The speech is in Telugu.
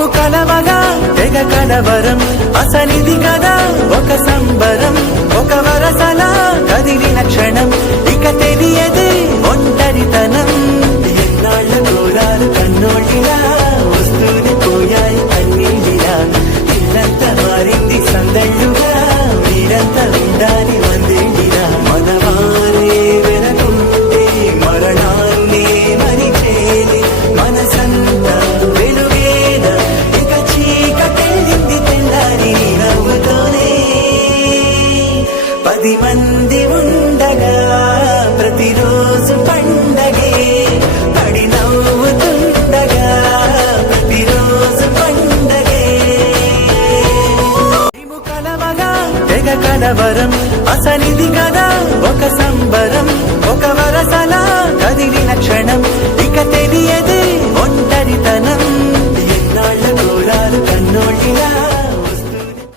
మేము కలవగా తెగ కలవరం అసలిది కదా ఒక సంబరం ఒక వరసలా కదిలిన క్షణం ఇక తెలియదే ఒంటరితనం ఎన్నాళ్ళ దూరాలు కన్నోళ్ళిలా వస్తూనే పోయాయి కన్నీళ్ళిలా ఇల్లంతా మారింది సందళ్ళుగా మీరంతా ఉండాలి వందేళ్ళిలా మనవారే వెనకుంటే మరణాన్ని మరిచేది మనసంతా వెలుగేన ఇక చీకటెళ్ళింది తెల్లారి నవ్వుతోనే 10 మంది ఉండగా ప్రతిరోజు పండగే పడి నవ్వుతుండగా ప్రతిరోజు పండగే మేము కలవగా తెగ కలవరం అసలిది కదా ఒక సంబరం ఒక వరసలా కదిలిన క్షణం ఇక తెలియదే ఒంటరితనం ఎన్నాళ్ళ దూరాలు కన్నోళ్ళిలా